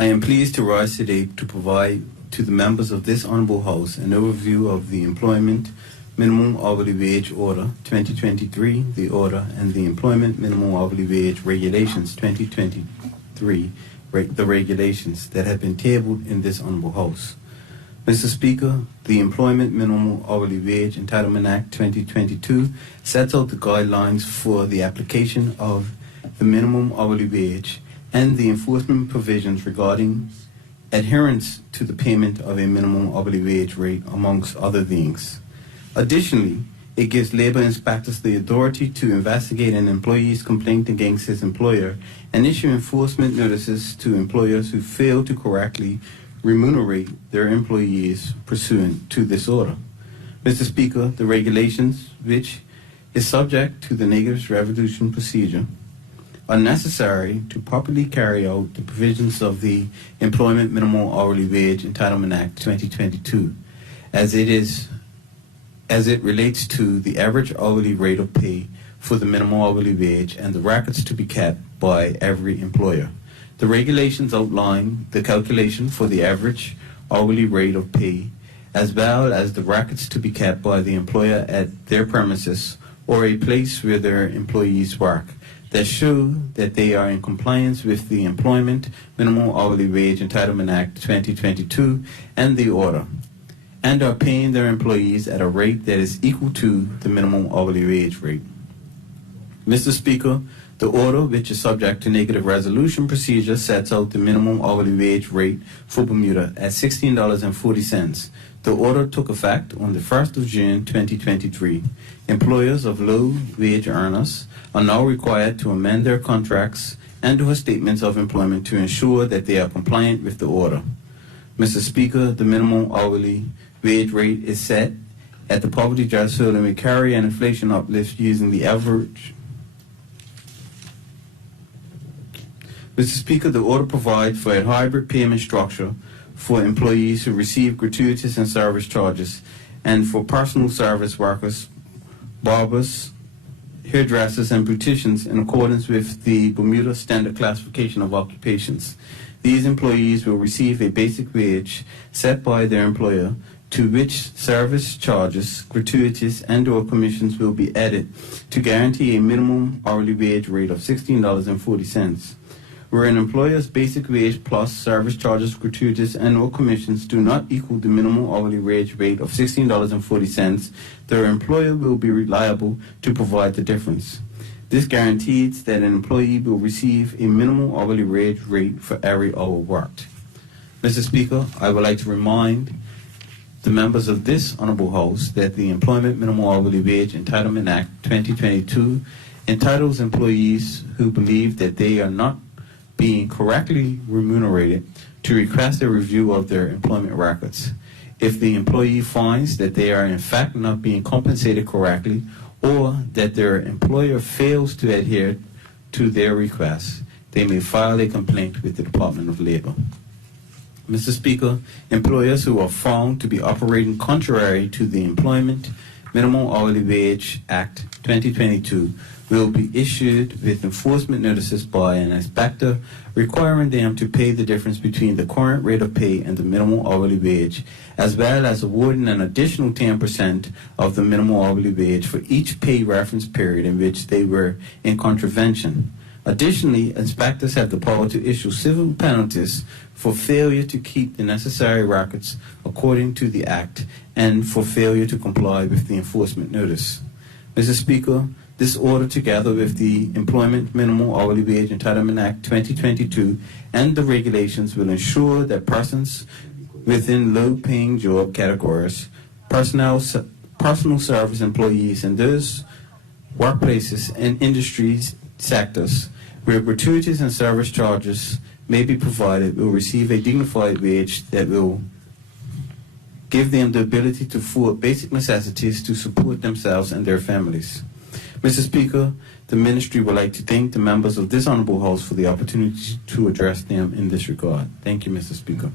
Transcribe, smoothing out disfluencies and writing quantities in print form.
I am pleased to rise today to provide to the members of this Honorable House an overview of the Employment Minimum Hourly Wage Order 2023, the Order, and the Employment Minimum Hourly Wage Regulations 2023, the regulations that have been tabled in this Honorable House. Mr. Speaker, the Employment Minimum Hourly Wage Entitlement Act 2022 sets out the guidelines for the application of the minimum hourly wage and the enforcement provisions regarding adherence to the payment of a minimum hourly wage rate, amongst other things. Additionally, it gives labor inspectors the authority to investigate an employee's complaint against his employer and issue enforcement notices to employers who fail to correctly remunerate their employees pursuant to this order. Mr. Speaker, the regulations, which is subject to the negative resolution procedure, are necessary to properly carry out the provisions of the Employment Minimum Hourly Wage Entitlement Act 2022, as it relates to the average hourly rate of pay for the minimum hourly wage and the records to be kept by every employer. The regulations outline the calculation for the average hourly rate of pay, as well as the records to be kept by the employer at their premises or a place where their employees work, that show that they are in compliance with the Employment Minimum Hourly Wage Entitlement Act 2022 and the order, and are paying their employees at a rate that is equal to the minimum hourly wage rate. Mr. Speaker, the order, which is subject to negative resolution procedure, sets out the minimum hourly wage rate for Bermuda at $16.40. The order took effect on the 1st of June 2023. Employers of low-wage earners are now required to amend their contracts and do statements of employment to ensure that they are compliant with the order. Mr. Speaker, the minimum hourly wage rate is set at the poverty threshold and may carry an inflation uplift using the average. Mr. Speaker, the order provides for a hybrid payment structure for employees who receive gratuities and service charges, and for personal service workers, barbers, hairdressers, and beauticians in accordance with the Bermuda Standard Classification of Occupations. These employees will receive a basic wage set by their employer, to which service charges, gratuities, and/or commissions will be added to guarantee a minimum hourly wage rate of $16.40. Where an employer's basic wage plus service charges, gratuities, and/or commissions do not equal the minimum hourly wage rate of $16.40, their employer will be liable to provide the difference. This guarantees that an employee will receive a minimum hourly wage rate for every hour worked. Mr. Speaker, I would like to remind the members of this Honorable House that the Employment Minimum Hourly Wage Entitlement Act 2022 entitles employees who believe that they are not being correctly remunerated to request a review of their employment records. If the employee finds that they are in fact not being compensated correctly, or that their employer fails to adhere to their requests, they may file a complaint with the Department of Labor. Mr. Speaker, employers who are found to be operating contrary to the Employment Minimum Hourly Wage Act 2022 will be issued with enforcement notices by an inspector requiring them to pay the difference between the current rate of pay and the minimum hourly wage, as well as awarding an additional 10% of the minimum hourly wage for each pay reference period in which they were in contravention. Additionally, inspectors have the power to issue civil penalties for failure to keep the necessary records according to the Act and for failure to comply with the enforcement notice. Mr. Speaker, this order, together with the Employment Minimum Hourly Wage Entitlement Act 2022 and the regulations, will ensure that persons within low-paying job categories, personal service employees, and those workplaces and industries sectors where gratuities and service charges may be provided will receive a dignified wage that will give them the ability to afford basic necessities to support themselves and their families. Mr. Speaker, the Ministry would like to thank the members of this Honorable House for the opportunity to address them in this regard. Thank you, Mr. Speaker.